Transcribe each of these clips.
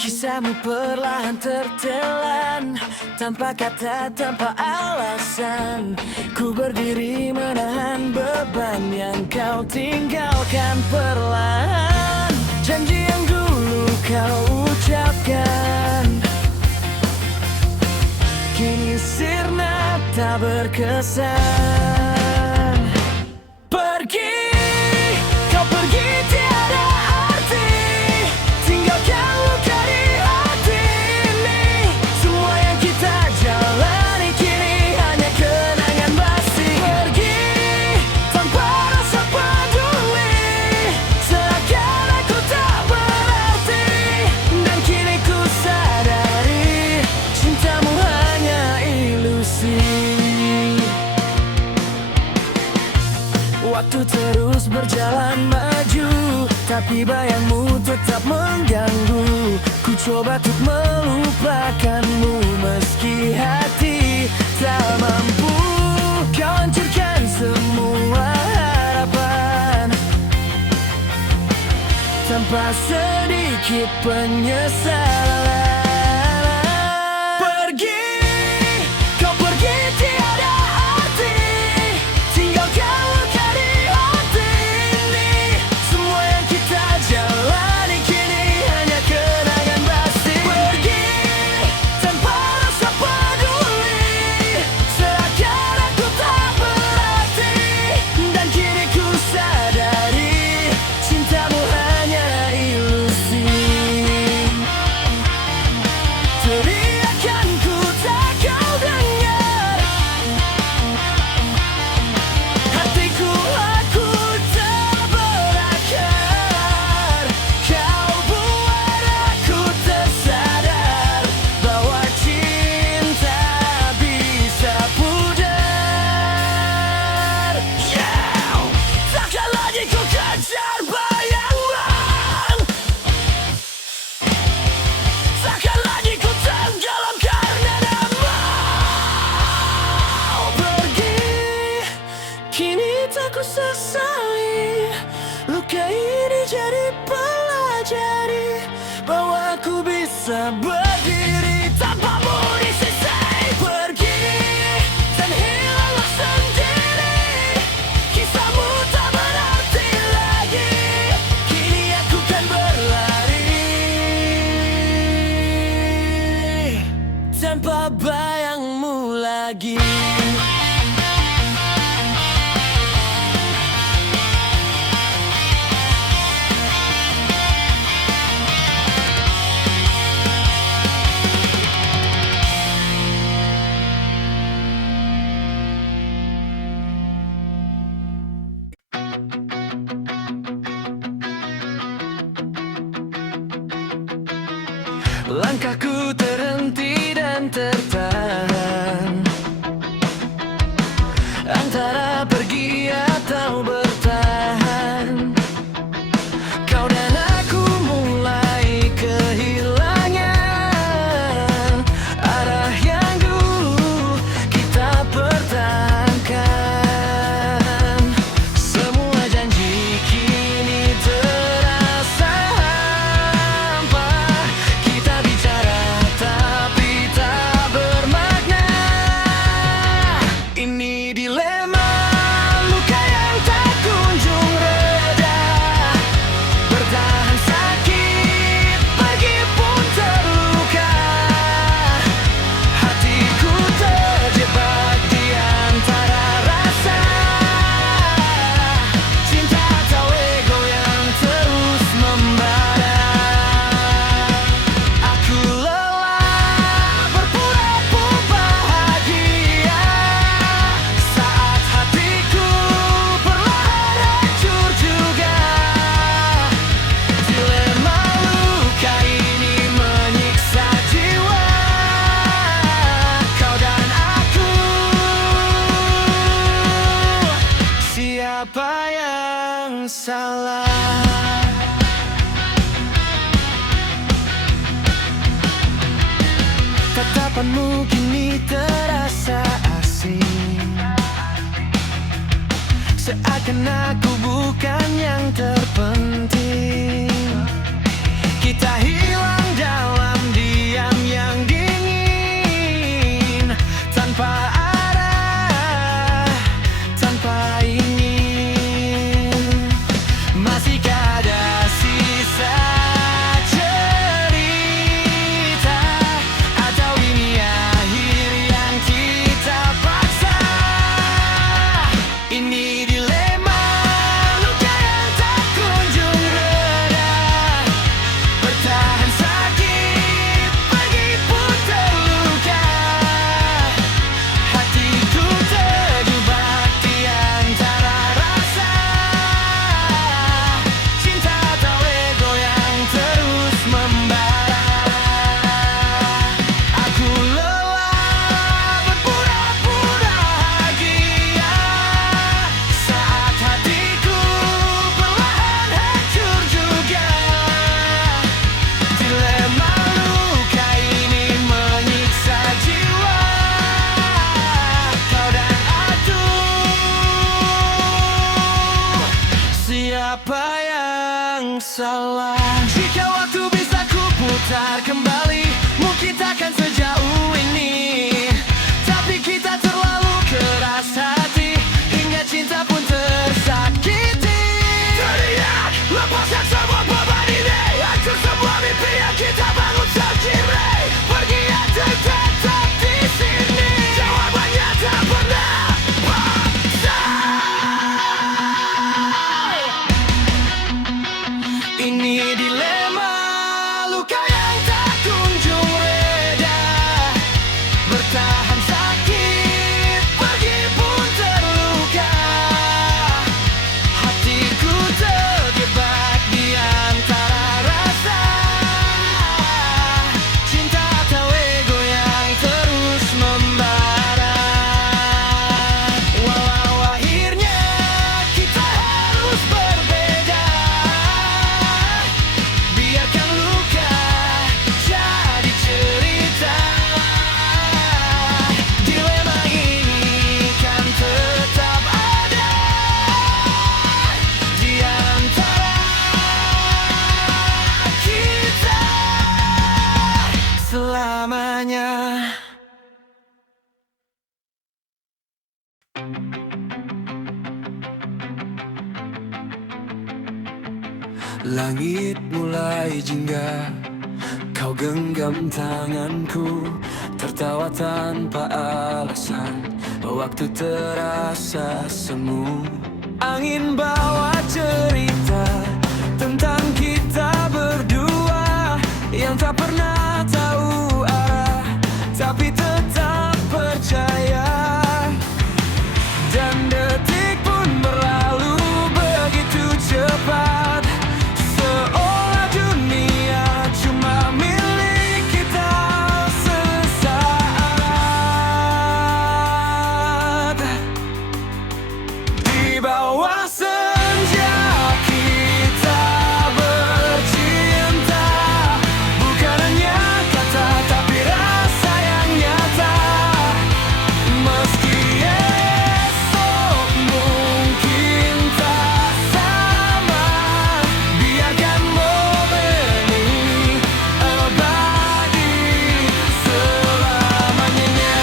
Kisahmu perlahan tertelan, tanpa kata, tanpa alasan. Ku berdiri menahan beban yang kau tinggalkan perlahan. Janji yang dulu kau ucapkan kini sirna tak berkesan. Pergi, kau pergi tiada arti, tinggalkan luka di hati ini. Semua yang kita jalani kini hanya kenangan basi. Pergi tanpa rasa peduli, seakan aku tak berarti. Dan kini ku sadari cintamu hanya ilusi. Waktu terus berjalan maju, tapi bayangmu tetap mengganggu. Ku coba untuk melupakanmu, meski hati tak mampu. Kau hancurkan semua harapan tanpa sedikit penyesalan. Pergi, kau pergi tiada arti, tinggalkan luka di hati ini. Semua yang kita jalani kini hanya kenangan basi. Pergi tanpa rasa peduli, seakan aku tak berarti. Dan kini ku sadari cintamu hanya ilusi. Teriakanku tak kau dengar, hatiku aku tak berakar. Kau buat aku tersadar bahwa cinta bisa pudar. Takkan lagi ku kejar bayangan, takkan lagi ku tenggelam karena nama. Pergi, kini tak ku sesali. Luka ini jadi pelajari bahwa aku bisa berdiri tanpamu di sisi. Pergi dan hilanglah sendiri, kisahmu tak berarti lagi. Kini aku kan berlari tanpa bayangmu lagi. Langkahku terhenti dan tertahan antara pergi atau bertahan. Kau dan aku mulai kehilangan arah yang dulu kita pertahankan. Semua janji kini terasa hampa. Kita bicara tapi tak bermakna. Ini dilema, luka yang tak kunjung reda. Bertahan sakit, pergi pun terluka. Hatiku terjebak di antara rasa cinta atau ego yang terus membara. Aku lelah berpura-pura bahagia saat hatiku perlahan hancur juga. Dilema luka ini menyiksa jiwa. Kau dan aku, siapa yang salah? Tatapanmu kini terasa asing, seakan aku bukan yang terpenting. Kita hilang dalam apa yang salah. Jika waktu bisa kuputar kembali, mungkin takkan sejauh ini. Tapi kita terlalu keras hati, hingga cinta pun tersakiti. Teriak, lepaskan semua beban ini, hancur semua mimpi yang kita bangun sendiri. Pergi atau tetap di sini, jawabannya tak pernah paksa. Ini dilema, luka yang tak kunjung reda. Bertahan sakit, pergi pun terluka. Hatiku terjebak di antara rasa cinta atau ego yang terus membara. Walau akhirnya kita harus berbeda, biarkan luka jadi cerita. Dilema ini kan tetap ada di antara kita selamanya. Langit mulai jingga, kau genggam tanganku, tertawa tanpa alasan. Waktu terasa semu, angin bawa cerita tentang kita berdua yang tak pernah tahu arah, tapi tetap percaya. Dan detik pun berlalu begitu cepat, seolah dunia cuma milik kita sesaat. Di bawah senja kita bercinta, bukan hanya kata tapi rasa yang nyata. Meski esok mungkin tak sama, biarkan momen ini abadi selamanya.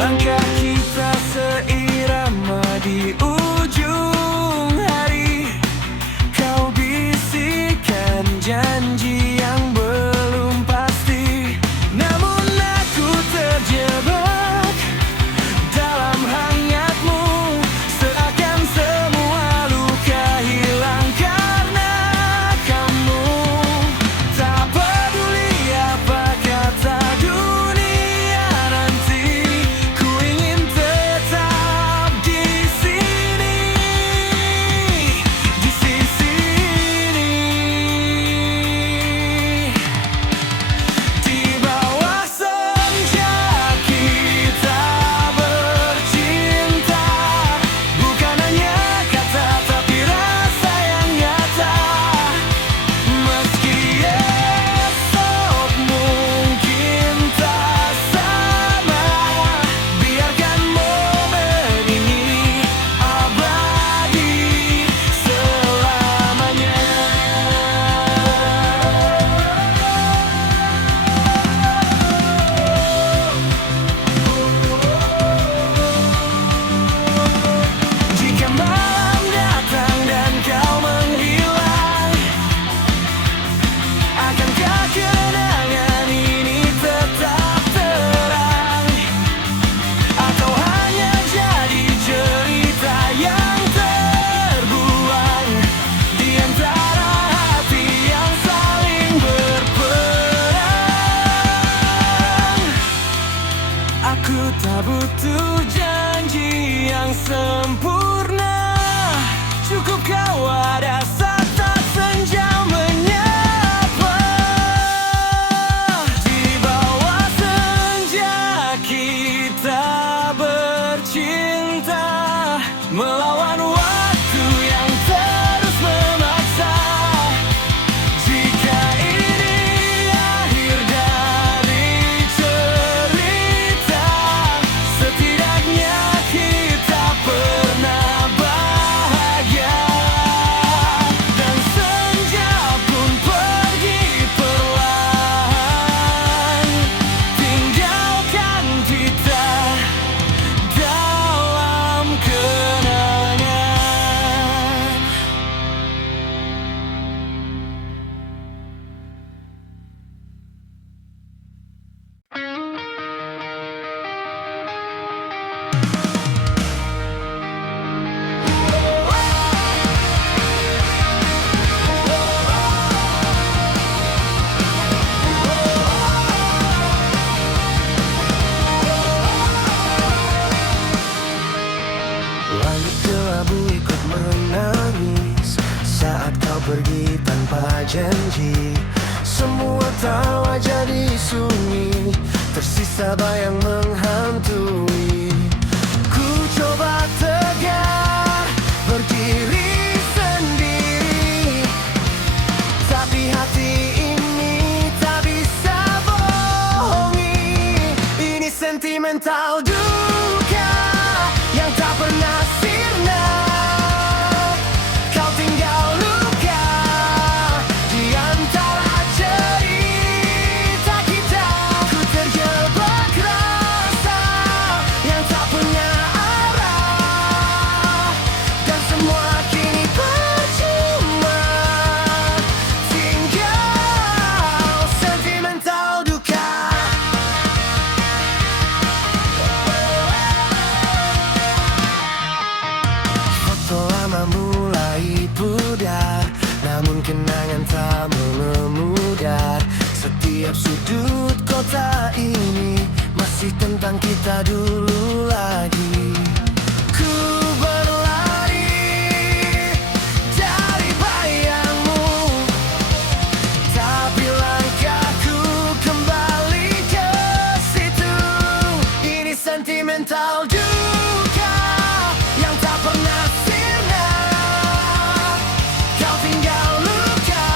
Langkah kita seirama di ujung hari, kau bisikkan janji yang belum pasti. Namun aku terjebak dalam hangatmu, seakan semua luka hilang karena kamu. Tak peduli apa kata dunia nanti, ku ingin tetap di sini, di sisi ini. Di bawah senja kita bercinta, bukan hanya kata tapi rasa yang nyata. Meski esok mungkin tak sama, biarkan momen ini abadi selamanya. Jika malam datang dan kau menghilang, akankah kenangan ini tetap terang? Atau hanya jadi cerita yang terbuang di antara hati yang saling berperang? Aku tak butuh janji yang sempurna, cukup kau ada saat senja menyapa. Di bawah senja kita bercinta, melawan waktu yang terus memaksa. Jika ini akhir ada bayang menghantui. Ku coba tegar, berdiri sendiri, tapi hati ini tak bisa bohongi. Ini sentimental duka yang tak pernah sirna. Kau tinggal luka di antara cerita kita. Ku terjebak rasa yang tak punya arah, dan semua kini percuma. Tinggal sentimental duka. Foto lama mulai pudar, namun kenangan tak memudar. Setiap sudut kota ini masih tentang kita dulu lagi. Ku berlari dari bayangmu, tapi langkahku kembali ke situ. Ini sentimental duka yang tak pernah sirna. Kau tinggal luka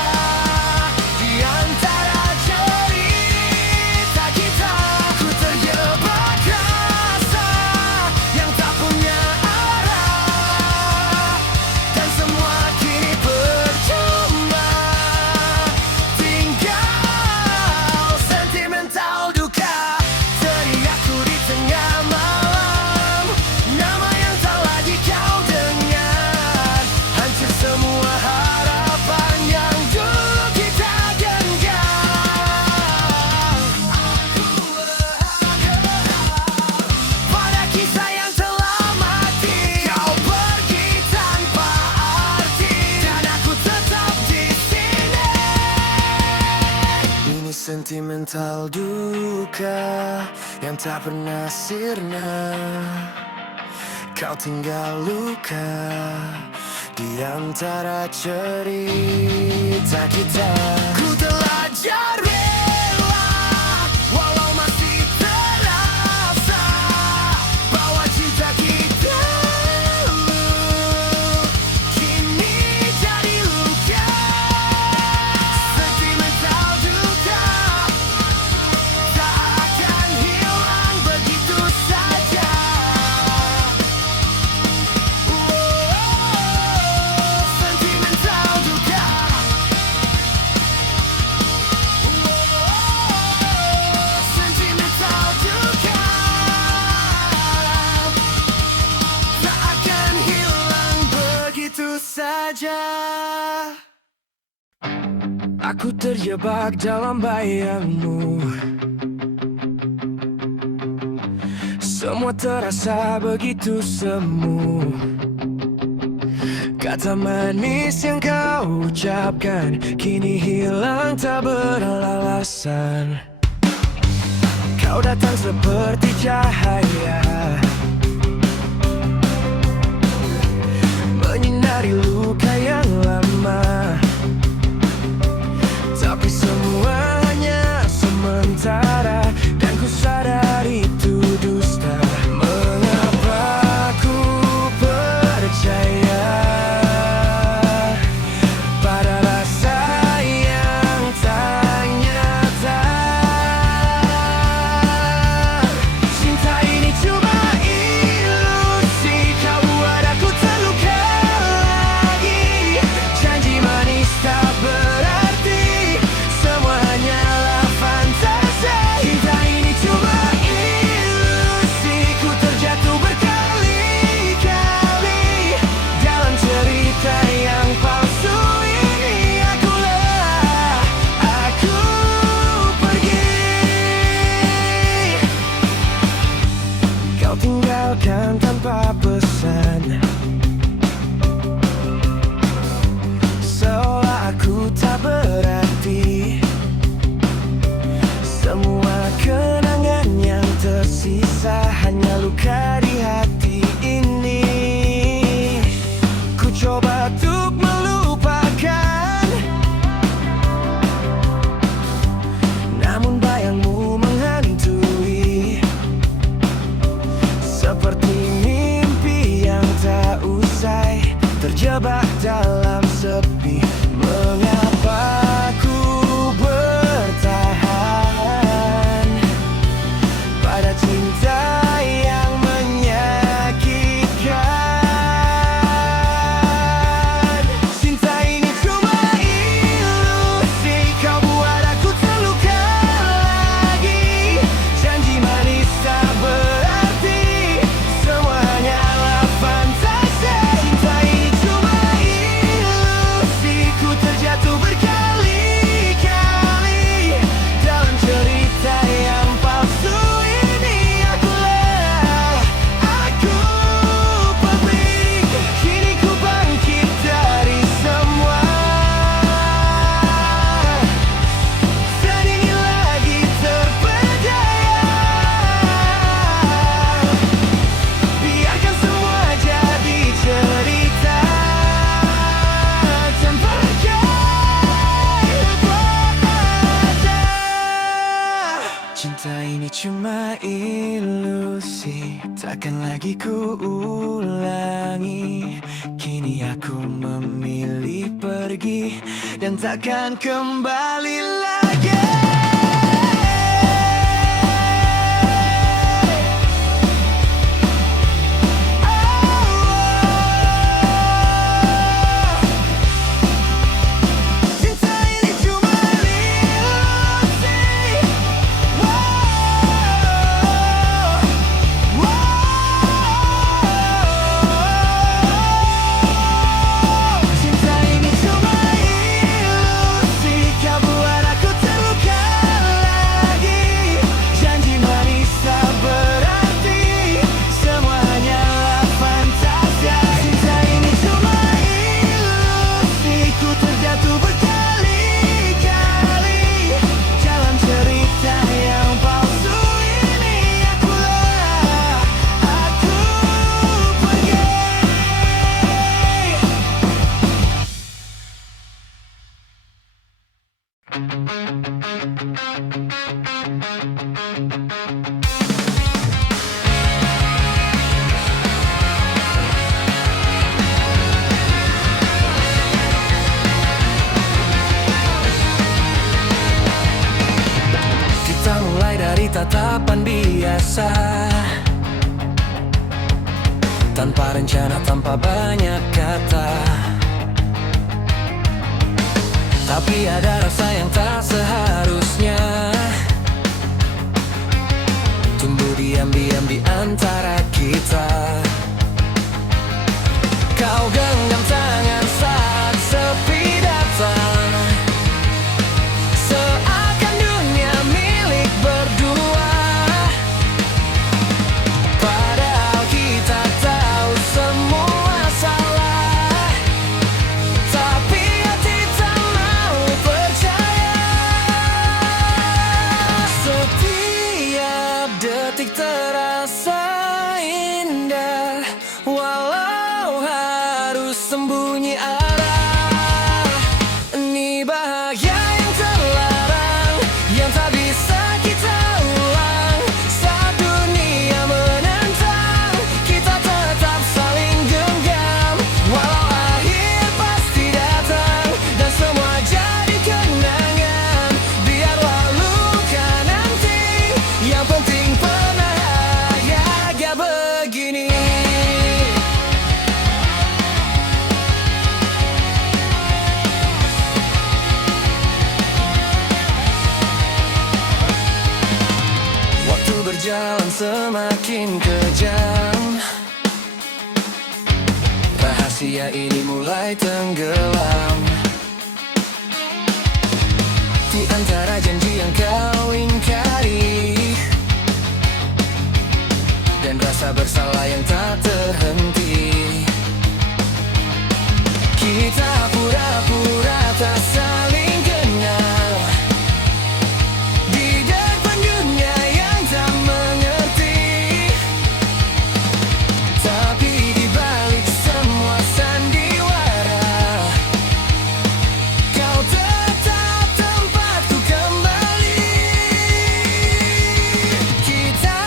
di antara cerita kita. Ku terjebak rasa yang tak punya arah, dan semua kini percuma. Tinggal sentimental duka. Teriakku di tengah malam, nama yang tak lagi kau dengar. Hancur semua harapan yang dulu kita genggam. Pada kisah yang telah mati, kau pergi tanpa arti, dan aku tetap di sini. Ini sentimental duka yang tak pernah sirna. Kau tinggal luka di antara cerita kita. Ku telah rela, walau masih terasa bahwa cinta kita kini jadi luka. Sentimental duka tak akan hilang begitu saja. Sentimental duka. Sentimental duka tak akan hilang begitu saja. Aku terjebak dalam bayangmu, semua terasa begitu semu. Kata manis yang kau ucapkan kini hilang tak beralasan. Kau datang seperti cahaya, menyinari luka yang lama. Tapi semua hanya sementara, dan ku sadar itu dusta. Mengapa ku percaya pada rasa yang tak nyata? Cinta ini cuma ilusi, kau buat aku terluka lagi. Janji manis tak berarti, semua hanyalah fantasi. Cinta ini cuma ilusi, ku terjatuh berkali-kali dalam cerita yang palsu ini. Aku pergi, kau tinggalkan tanpa pesan, seolah aku tak berarti. Semua kenangan yang tersisa hanya luka di hati ini. Ku coba untuk melupakan, namun bayangmu menghantui. Cinta ini cuma ilusi, takkan lagi ku ulangi. Kini aku memilih pergi dan takkan kembali lagi. Kita mulai dari tatapan biasa, tanpa rencana, tanpa banyak kata. Tapi ada rasa yang tak seharusnya tumbuh diam-diam di antara kita. Kau genggam tangan saat sepi datang, seakan dunia milik berdua. Padahal kita tahu semua salah, tapi hati tak mau percaya. Setiap detik terasa indah, walau harus sembunyi arah. Ini bahagia yang terlarang, yang tak bisa kita ulang. Saat dunia menentang, kita tetap saling genggam. Walau akhir pasti datang dan semua jadi kenangan. Biarlah luka nanti, yang penting pernah bahagia begini. Waktu berjalan semakin kejam, rahasia ini mulai tenggelam di antara janji yang kau ingkari dan rasa bersalah yang tak terhenti. Kita pura-pura tak saling kenal di depan dunia yang tak mengerti. Tapi di balik semua sandiwara, kau tetap tempatku kembali. Kita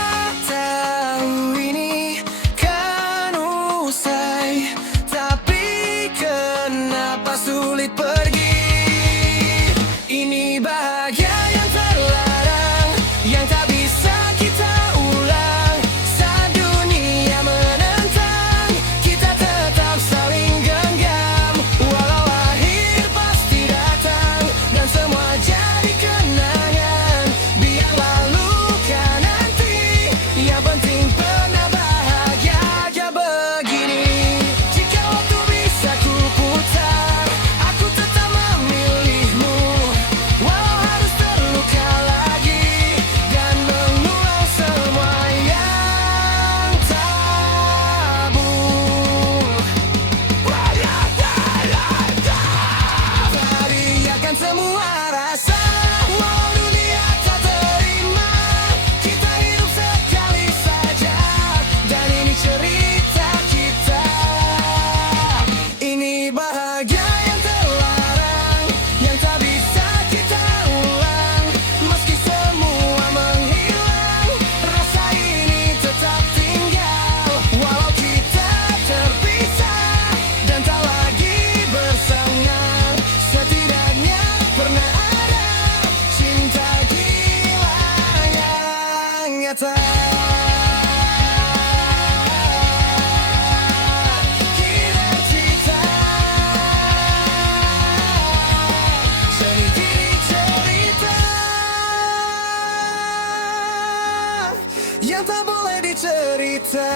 tahu ini kan usai, tapi kenapa sulit pergi? Ini bahagia yang terlarang, yang tak bisa kita ulang. Saat dunia menentang, kita tetap saling genggam. Walau akhir pasti datang dan semua jadi kenangan. Biarlah luka nanti, yang penting pernah bahagia begini. Jika waktu bisa ku putar, aku tetap memilihmu. Walau harus terluka lagi dan kata. Kita cerita, sendiri cerita yang tak boleh dicerita.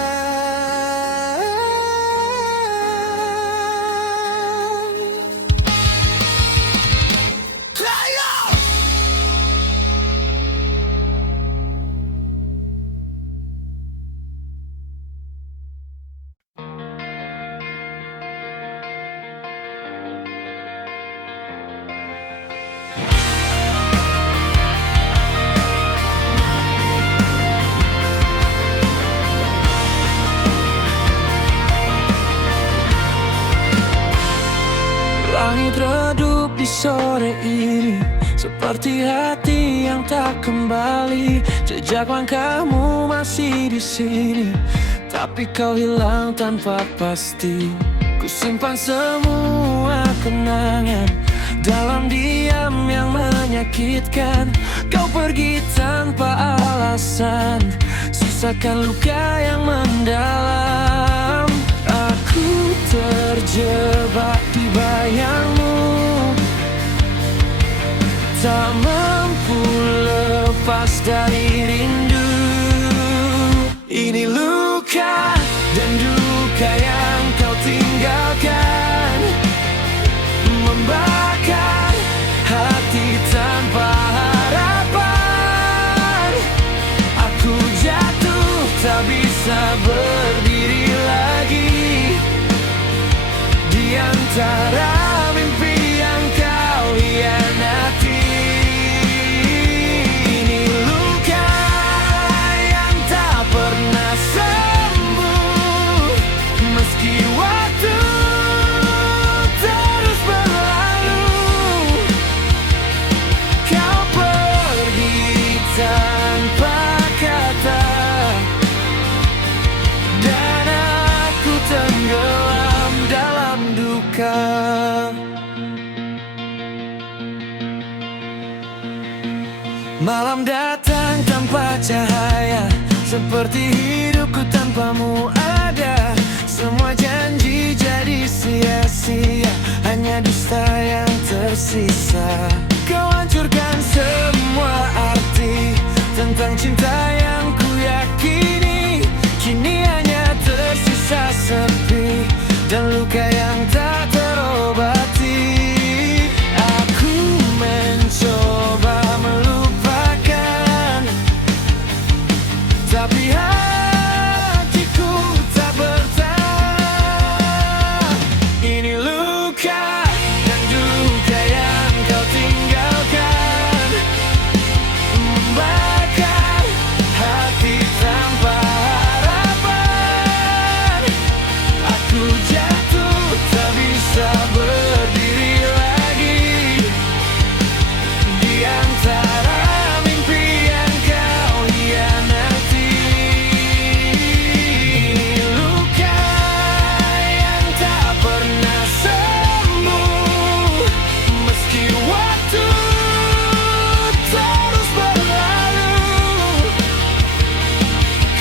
Langit redup di sore ini, seperti hati yang tak kembali. Jejak langkahmu masih di sini, tapi kau hilang tanpa pasti. Ku simpan semua kenangan dalam diam yang menyakitkan. Kau pergi tanpa alasan, sisakan luka yang mendalam. Aku terjebak di bayangmu, tak mampu lepas dari rindu. Ini luka dan duka yang kau tinggalkan, membakar hati tanpa harapan. Aku jatuh tak bisa berdiri lagi di antara mimpi yang kau hianati. Ini luka yang tak pernah sembuh, meski waktu terus berlalu. Kau pergi tanpa kata, dan aku tenggelam dalam duka. Malam datang tanpa cahaya, seperti hidupku tanpamu ada. Semua janji jadi sia-sia, hanya dusta yang tersisa. Kau hancurkan semua arti tentang cinta yang ku yakini. Kini hanya tersisa sepi dan luka yang tak terobati. Aku mencoba melupakan, tapi hatiku tak bertahan. Ini luka dan duka yang kau tinggalkan, membakar hati tanpa harapan. Aku jatuh tak bisa berdiri lagi di antara mimpi yang kau hianati. Luka yang tak pernah sembuh, meski waktu terus berlalu.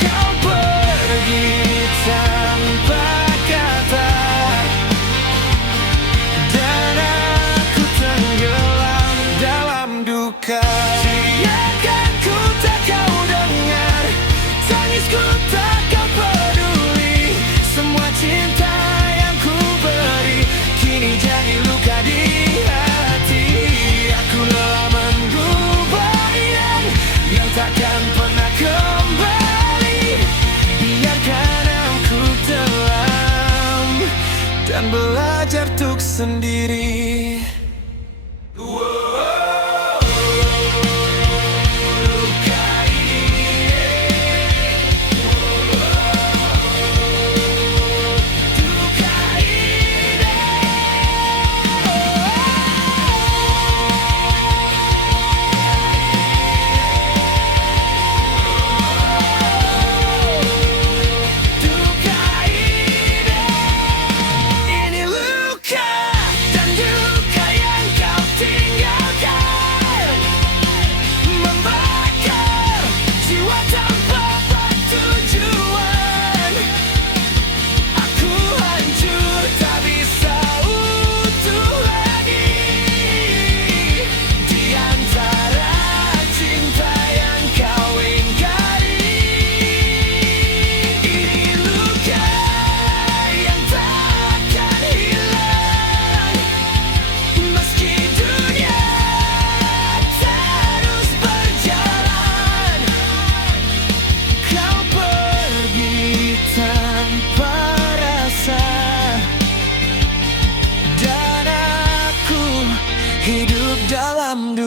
Kau pergi tanpa kata, dan aku tenggelam dalam duka. Teriakanku tak kau dengar, tangisku tak kau peduli. Semua cinta yang ku beri kini jadi luka di hati. Aku lelah menunggu bayang yang takkan pernah kembali. Biarkan aku telam dan belajar untuk sendiri. Luka ini, duka ini. Duka ini, ini luka dan duka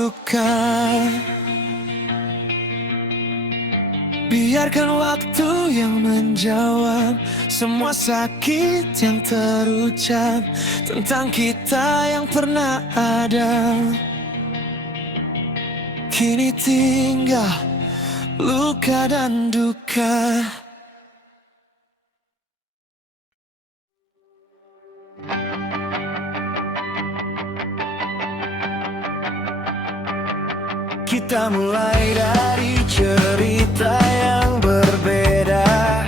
duka. Biarkan waktu yang menjawab semua sakit yang terucap tentang kita yang pernah ada. Kini tinggal luka dan duka. Kita mulai dari cerita yang berbeda.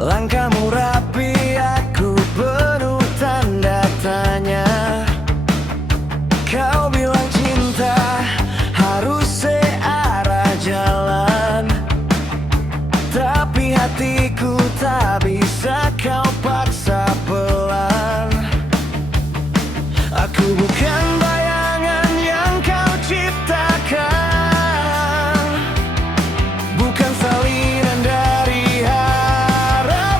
Langkahmu rapi, aku penuh tanda tanya. Kau bilang cinta harus searah jalan, tapi hatiku tak bisa kau paksa pelan. Aku bukan bayangan yang kau ciptakan, bukan salinan dari harapanmu.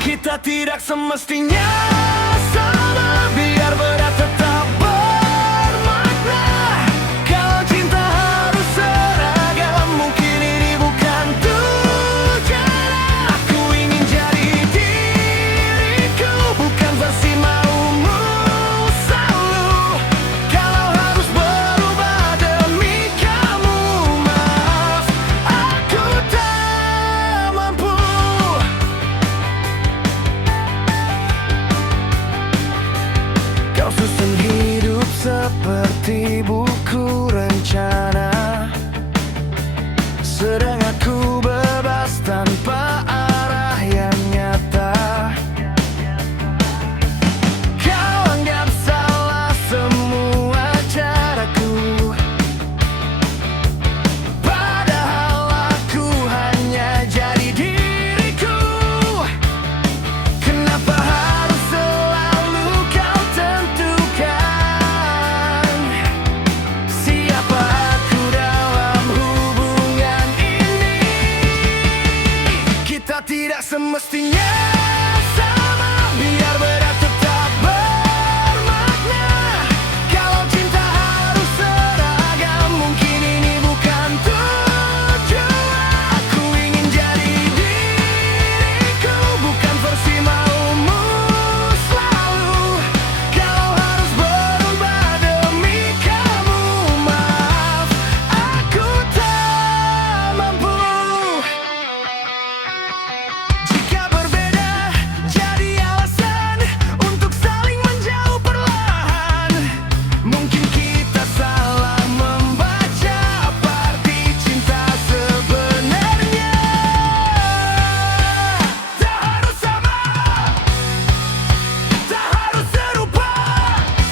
Kita tidak semestinya sama, biar berat tetap bermakna. Kalau cinta harus seragam, mungkin ini bukan tujuan. Aku ingin jadi diriku, bukan versi maumu selalu. Kalau harus berubah demi kamu, maaf, aku tak mampu. Kau susun hidup seperti buku rencana, sedang aku bebas tanpa arah yang nyata. Kau anggap salah semua caraku, padahal aku hanya jadi diriku. Kenapa harus selalu kau tentukan siapa aku dalam hubungan ini? Kita tidak semestinya sama, biar berat tetap bermakna. Kalau cinta harus seragam, mungkin ini bukan tujuan. Aku ingin jadi diriku, bukan versi maumu selalu. Kalau harus berubah demi kamu, maaf, aku tak mampu. Jika berbeda jadi alasan untuk saling menjauh perlahan, mungkin kita salah membaca arti cinta sebenarnya. Tak harus sama, tak harus serupa.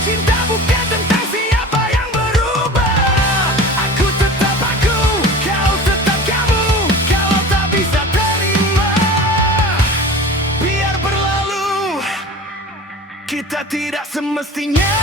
Cinta bukan tentang siapa yang berubah. Aku tetap aku, kau tetap kamu. Kalau tak bisa terima, biar berlalu. Kita tidak semestinya